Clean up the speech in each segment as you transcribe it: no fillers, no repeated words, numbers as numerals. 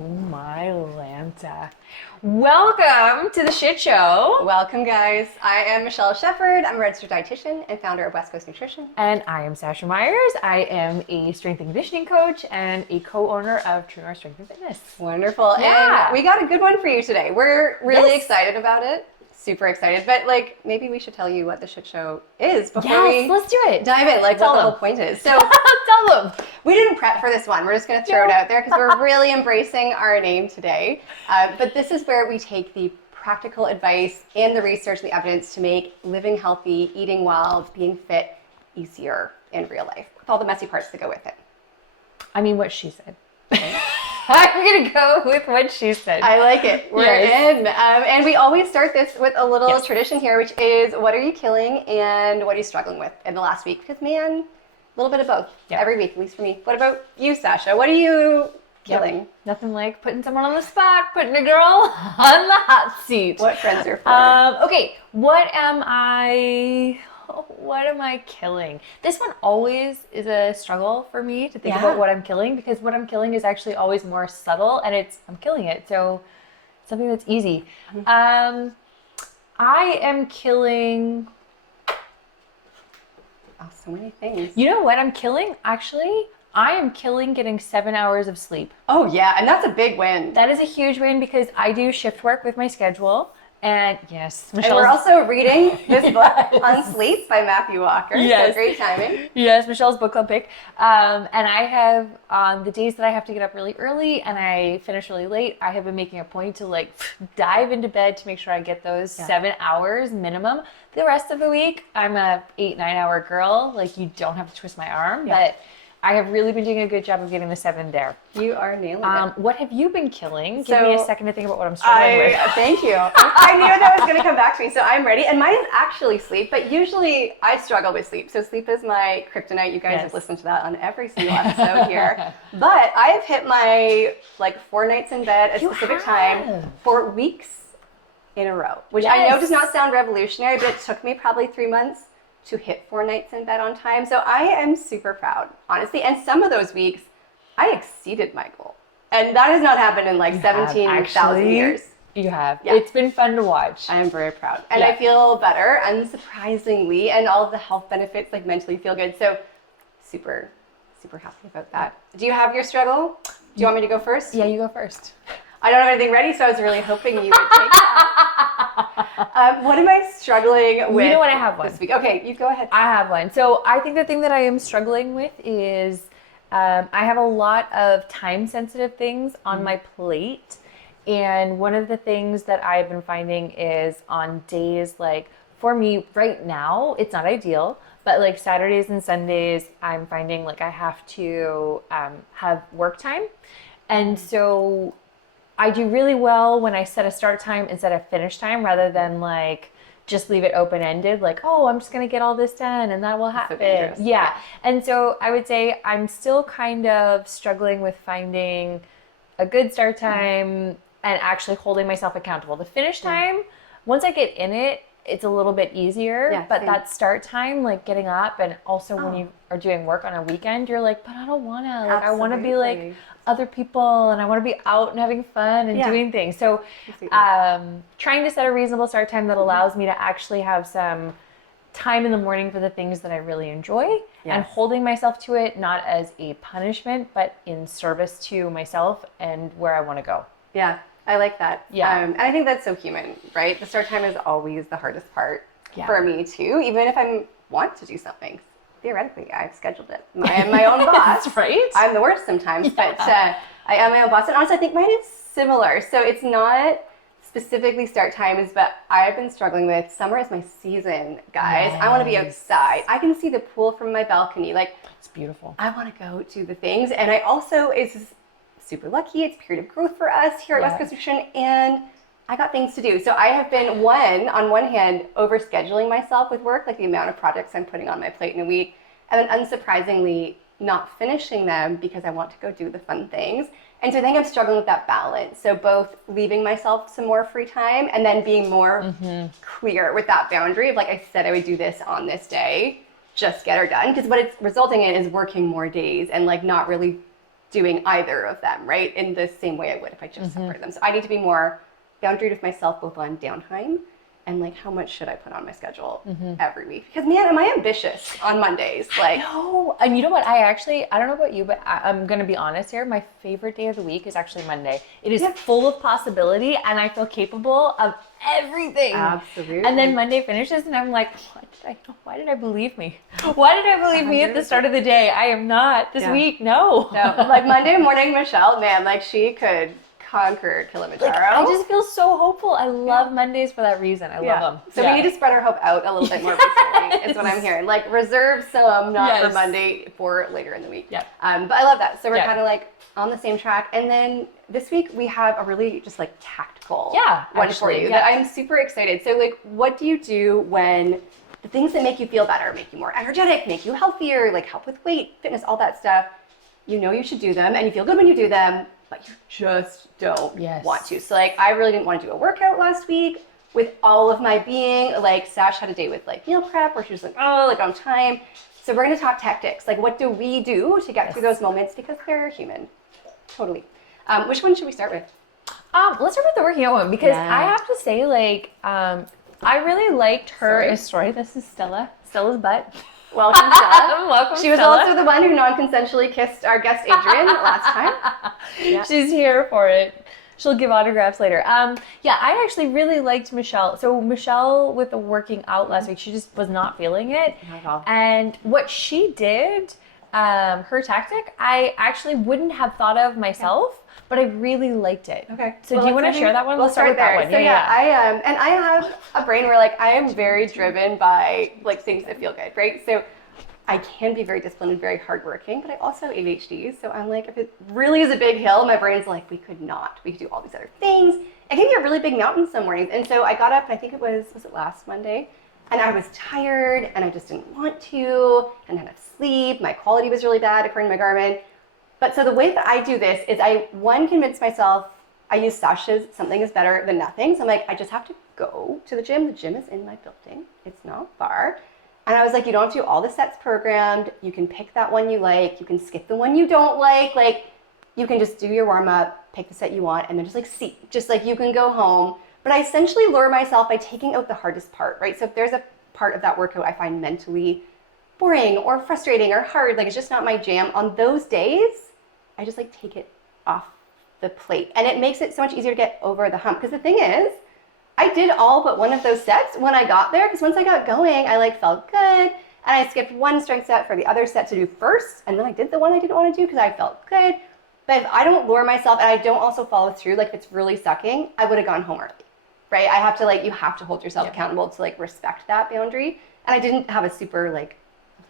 My Lanta. Welcome to the shit show. Welcome, guys. I am Michelle Shepard. I'm a registered dietitian and founder of West Coast Nutrition. And I am Sasha Myers. I am a strength and conditioning coach and a co-owner of True North Strength and Fitness. Wonderful. Yeah. And we got a good one for you today. We're really Yes. excited about it. Super excited. But maybe we should tell you what the shit show is before Yes, we let's do it. dive in, what the them. whole point is. So Tell them. we didn't prep for this one. We're just going to throw it out there because we're really embracing our name today. But this is where we take the practical advice and the research and the evidence to make living healthy, eating well, being fit easier in real life with all the messy parts that go with it. I mean, what she said. I'm going to go with what she said. I like it. We're in. And we always start this with a little tradition here, which is what are you killing and what are you struggling with in the last week? Because, man, a little bit of both every week, at least for me. What about you, Sasha? What are you killing? Yep. Nothing like putting someone on the spot, putting a girl on the hot seat. What friends are for? Okay, what am I killing? This one always is a struggle for me to think about what I'm killing, because what I'm killing is actually always more subtle and I'm killing it. So something that's easy. I am killing... Oh, so many things. You know what I'm killing? Actually, I am killing getting 7 hours of sleep. Oh, yeah. And that's a big win. That is a huge win because I do shift work with my schedule. And yes, And we're also reading this book on sleep by Matthew Walker. Yes. So great timing. Yes, Michelle's book club pick. And I have, on the days that I have to get up really early and I finish really late, I have been making a point to dive into bed to make sure I get those 7 hours minimum. The rest of the week, I'm a 8-9 hour girl. You don't have to twist my arm, but I have really been doing a good job of getting the 7 there. You are nailing it. What have you been killing? Give me a second to think about what I'm struggling with. Thank you. I knew that was going to come back to me, so I'm ready. And mine is actually sleep, but usually I struggle with sleep. So sleep is my kryptonite. You guys have listened to that on every single episode here. But I've hit my 4 nights in bed at a specific time for weeks in a row, which I know does not sound revolutionary, but it took me probably 3 months to hit 4 nights in bed on time. So I am super proud, honestly. And some of those weeks, I exceeded my goal. And that has not happened in 17,000 years. You have. Yeah. It's been fun to watch. I am very proud. And I feel better, unsurprisingly, and all of the health benefits, mentally feel good. So super, super happy about that. Do you have your struggle? Do you want me to go first? Yeah, you go first. I don't have anything ready, so I was really hoping you would take that. What am I struggling with? You know what? I have one this week. Okay, you go ahead. I have one. So I think the thing that I am struggling with is I have a lot of time-sensitive things on my plate. And one of the things that I've been finding is on days for me right now, it's not ideal, but Saturdays and Sundays, I'm finding I have to have work time. And so I do really well when I set a start time instead of finish time, rather than just leave it open-ended, I'm just going to get all this done and that will happen. So yeah. And so I would say I'm still kind of struggling with finding a good start time and actually holding myself accountable. The finish time, once I get in it, it's a little bit easier, but that start time, getting up, and also when you are doing work on a weekend, you're but I don't want to, I want to be other people, and I want to be out and having fun and doing things. So trying to set a reasonable start time that allows me to actually have some time in the morning for the things that I really enjoy, and holding myself to it, not as a punishment, but in service to myself and where I want to go. Yeah. I like that. Yeah. And I think that's so human, right? The start time is always the hardest part for me too, even if I want to do something. Theoretically, I've scheduled it. I am my own boss. That's right. I'm the worst sometimes, but I am my own boss. And honestly, I think mine is similar. So it's not specifically start times, but I've been struggling with summer is my season, guys. I want to be outside. I can see the pool from my balcony. It's beautiful. I want to go do the things. And I also super lucky. It's a period of growth for us here at West Coast Nutrition, and I got things to do. So I have been on one hand, overscheduling myself with work, the amount of projects I'm putting on my plate in a week, and then unsurprisingly not finishing them because I want to go do the fun things. And so I think I'm struggling with that balance. So both leaving myself some more free time and then being more clear with that boundary of I said I would do this on this day, just get her done. Because what it's resulting in is working more days and not really doing either of them, right? In the same way I would if I just separated them. So I need to be more boundaried with myself, both on downtime and like how much should I put on my schedule every week? Because man, am I ambitious on Mondays? Like, no, and you know what? I don't know about you, but I'm gonna be honest here. My favorite day of the week is actually Monday. It is full of possibility, and I feel capable of everything. Absolutely. And then Monday finishes, and I'm like, why did I believe me? Why did I believe me at the start of the day? I am not this week. No. Like Monday morning, Michelle, man, like she could conquer Kilimanjaro. Like, I just feel so hopeful. I love Mondays for that reason. I love them. So we need to spread our hope out a little bit more before is what I'm hearing. Like reserve some, not for Monday, for later in the week. Yeah. But I love that. So we're kind of like on the same track. And then this week we have a really just like tactical one for you that I'm super excited. So like, what do you do when the things that make you feel better, make you more energetic, make you healthier, like help with weight, fitness, all that stuff, you know you should do them and you feel good when you do them, but you just don't want to. So like, I really didn't want to do a workout last week with all of my being. Like Sash had a day with like meal prep where she was like, oh, like on time. So we're going to talk tactics. Like what do we do to get through those moments because they're human. Totally. Which one should we start with? Let's start with the working out one because I have to say like, I really liked her story. This is Stella's butt. Welcome, Stella. Welcome, She was Stella. also the one who non-consensually kissed our guest Adrian last time. She's here for it. She'll give autographs later. I actually really liked Michelle. So Michelle with the working out last week, she just was not feeling it. Not at all. And what she did, her tactic, I actually wouldn't have thought of myself. But I really liked it. Okay. So do you want to share that one? We'll start there. That one. So I have a brain where like I am very driven by like things that feel good, right? So I can be very disciplined and very hardworking, but I also have ADHD. So I'm like, if it really is a big hill, my brain's like, we could do all these other things. It can be a really big mountain some mornings. And so I got up, and I think it was it last Monday? And I was tired and I just didn't want to, and I had enough sleep. My quality was really bad according to my Garmin. But so the way that I do this is I convince myself, I use Sash's something is better than nothing. So I'm like, I just have to go to the gym. The gym is in my building. It's not far. And I was like, you don't have to do all the sets programmed. You can pick that one you like. You can skip the one you don't like. Like you can just do your warm up, pick the set you want, and then just like see, just like you can go home. But I essentially lure myself by taking out the hardest part, right? So if there's a part of that workout I find mentally boring or frustrating or hard, like it's just not my jam, on those days, I just like take it off the plate. And it makes it so much easier to get over the hump. Because the thing is, I did all but one of those sets when I got there. Because once I got going, I like felt good. And I skipped one strength set for the other set to do first. And then I did the one I didn't want to do because I felt good. But if I don't lure myself and I don't also follow through, like if it's really sucking, I would have gone home early, right? I have to like, you have to hold yourself accountable to like respect that boundary. And I didn't have a super like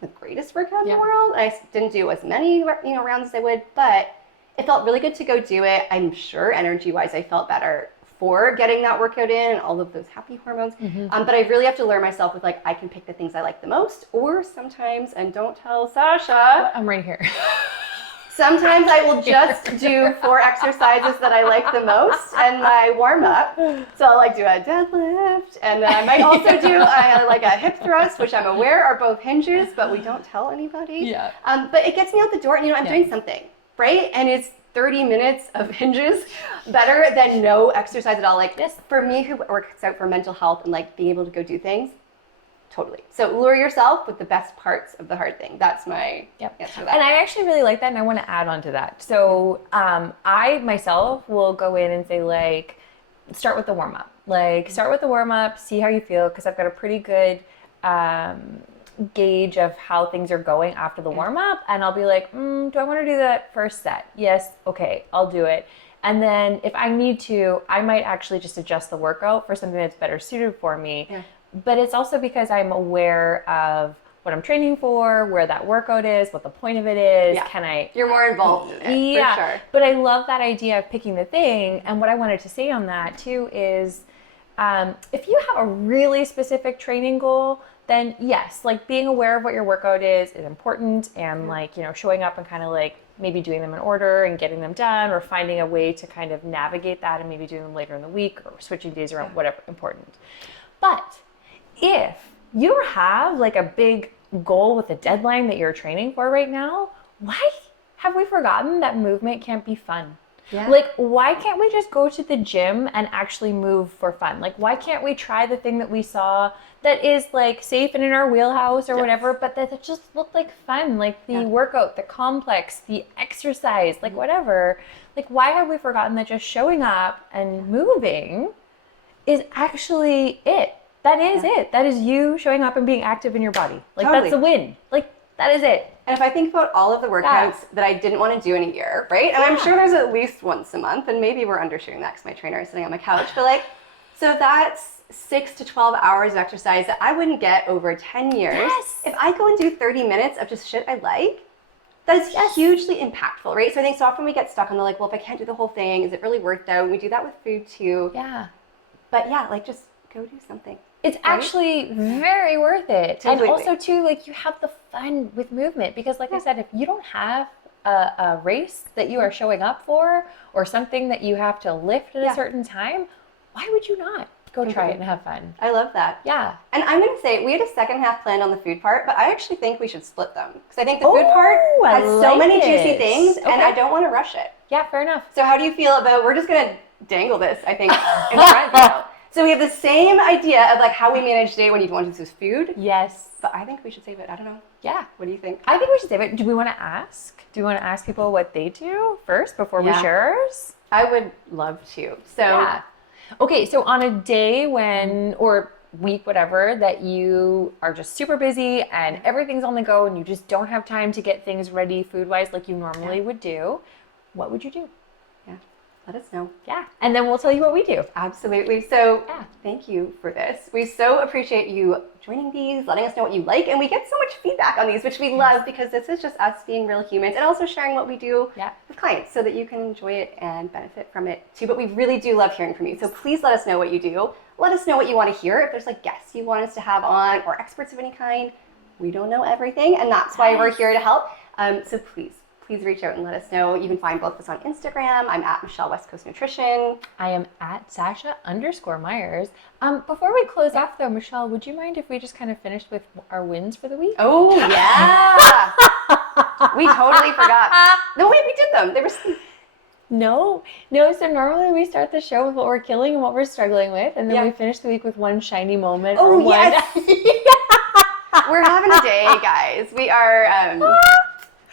the greatest workout in the world. I didn't do as many rounds as I would, but it felt really good to go do it. I'm sure energy-wise I felt better for getting that workout in and all of those happy hormones. But I really have to learn myself with like, I can pick the things I like the most, or sometimes, and don't tell Sasha. I'm right here. Sometimes I will just do 4 exercises that I like the most and my warm up. So I'll like do a deadlift, and then I might also do like a hip thrust, which I'm aware are both hinges, but we don't tell anybody. But it gets me out the door, and I'm doing something, right? And it's 30 minutes of hinges better than no exercise at all. Like this, for me who works out for mental health and like being able to go do things, totally. So lure yourself with the best parts of the hard thing. That's my answer to that. And I actually really like that, and I want to add on to that. So I myself will go in and say like, start with the warm up. Like start with the warm up, see how you feel, because I've got a pretty good gauge of how things are going after the warm up, and I'll be like, do I want to do that first set? Yes, okay, I'll do it. And then if I need to, I might actually just adjust the workout for something that's better suited for me. But it's also because I'm aware of what I'm training for, where that workout is, what the point of it is. You're more involved in it, for sure. But I love that idea of picking the thing. And what I wanted to say on that too is, if you have a really specific training goal, then yes, like being aware of what your workout is important, and like, showing up and kind of like maybe doing them in order and getting them done, or finding a way to kind of navigate that and maybe doing them later in the week or switching days around, whatever, important. But if you don't have like a big goal with a deadline that you're training for right now, why have we forgotten that movement can't be fun? Yeah. Like, why can't we just go to the gym and actually move for fun? Like, why can't we try the thing that we saw that is like safe and in our wheelhouse or whatever, but that it just looked like fun, like the workout, the complex, the exercise, like whatever. Like, why have we forgotten that just showing up and moving is actually it? That is it. That is you showing up and being active in your body. Like, Totally. that's a win. Like, that is it. And if I think about all of the workouts that I didn't want to do in a year, right? And I'm sure there's at least once a month, and maybe we're undershooting that because my trainer is sitting on my couch. But like, so that's 6 to 12 hours of exercise that I wouldn't get over 10 years. Yes. If I go and do 30 minutes of just shit I like, that is hugely impactful, right? So I think so often we get stuck on the like, well, if I can't do the whole thing, is it really worth it? And we do that with food too. Yeah. But yeah, like just go do something. It's actually very worth it. Completely. And also too, like, you have the fun with movement because like I said, if you don't have a race that you are showing up for or something that you have to lift at a certain time, why would you not go try it and have fun? I love that. Yeah. And I'm going to say, we had a second half planned on the food part, but I actually think we should split them. Because I think the food part I has so like many it. juicy things, and Okay. I don't want to rush it. Yeah, fair enough. So how do you feel about, we're just going to dangle this, I think, in front of you. So we have the same idea of like how we manage day when you want to choose food, Yes. but I think we should save it. I don't know. Yeah. What do you think? I think we should save it. Do we want to ask? Do we want to ask people what they do first before we Yeah. share ours? I would love to. So Yeah. Okay, so on a day when, or week, whatever, that you are just super busy and everything's on the go and you just don't have time to get things ready food-wise like you normally would do, what would you do? yeah, let us know. Yeah. And then we'll tell you what we do. Absolutely. So Yeah. thank you for this. We so appreciate you joining these, letting us know what you like, and we get so much feedback on these, which we love because this is just us being real humans and also sharing what we do with clients so that you can enjoy it and benefit from it too. But we really do love hearing from you. So please let us know what you do. Let us know what you want to hear. If there's like guests you want us to have on or experts of any kind, we don't know everything, and that's why we're here to help. So please reach out and let us know. You can find both of us on Instagram. I'm at Michelle West Coast Nutrition. I am at Sasha_Myers. Before we close off though, Michelle, would you mind if we just kind of finished with our wins for the week? Oh yeah, we totally forgot. No, wait, we did them. They were. No. So normally we start the show with what we're killing and what we're struggling with, and then we finish the week with one shiny moment. Oh or one... yes. We're having a day, guys. We are.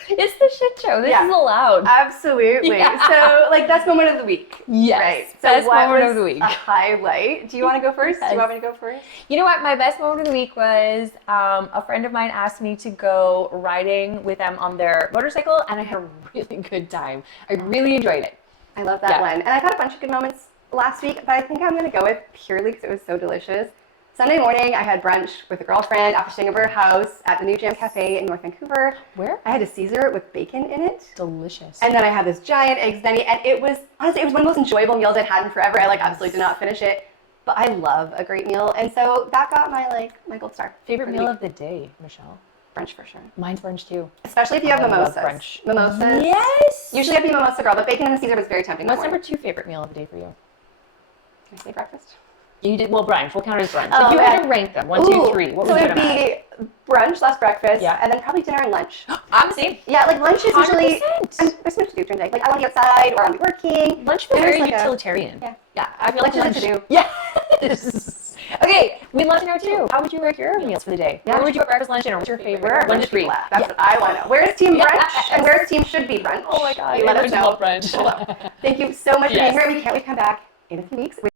It's the shit show. This is allowed. Absolutely. Yeah. So, like, best moment of the week. Yes. Right. So Best what moment was of the week. A highlight. Do you want to go first? Do you want me to go first? You know what? My best moment of the week was a friend of mine asked me to go riding with them on their motorcycle, and I had a really good time. I really enjoyed it. I love that one. And I've had a bunch of good moments last week, but I think I'm going to go with purely because it was so delicious. Sunday morning, I had brunch with a girlfriend after staying over her house at the New Jam Cafe in North Vancouver. Where? I had a Caesar with bacon in it. Delicious. And then I had this giant eggs benny, and it was, honestly, it was one of the most enjoyable meals I'd had in forever. I absolutely did not finish it, but I love a great meal, and so that got my gold star. Favorite meal of the day, Michelle? Brunch for sure. Mine's brunch too. Especially if you have I love mimosas. brunch. Mimosas. Yes. Usually I'd be a mimosa girl, but bacon and the Caesar was very tempting. What's that number morning. 2 favorite meal of the day for you? Can I say breakfast? You did brunch. We'll count it as brunch. Oh, If you yeah. had to rank them, 1, 2, 3, what so would you it would be brunch / breakfast, and then probably dinner and lunch. I'm the same. Yeah, like lunch is usually 100%. there's so much to do during the day. Like I want to be outside or I want to be working. Lunch feels Dinner's very like utilitarian. Yeah. I feel like Lunch lunch is to do. Yes. Okay, we'd love to know too. How would you rank your meals for the day? Yeah. Where would you put breakfast, lunch, dinner? What's your favorite? 1 to 3. That's what I want to know. Where's team brunch Yes. and where's team should be brunch? Oh my God, You let I us would know. love brunch. Hello. Thank you so much for being Yes. here. We can't wait to come back in a few weeks with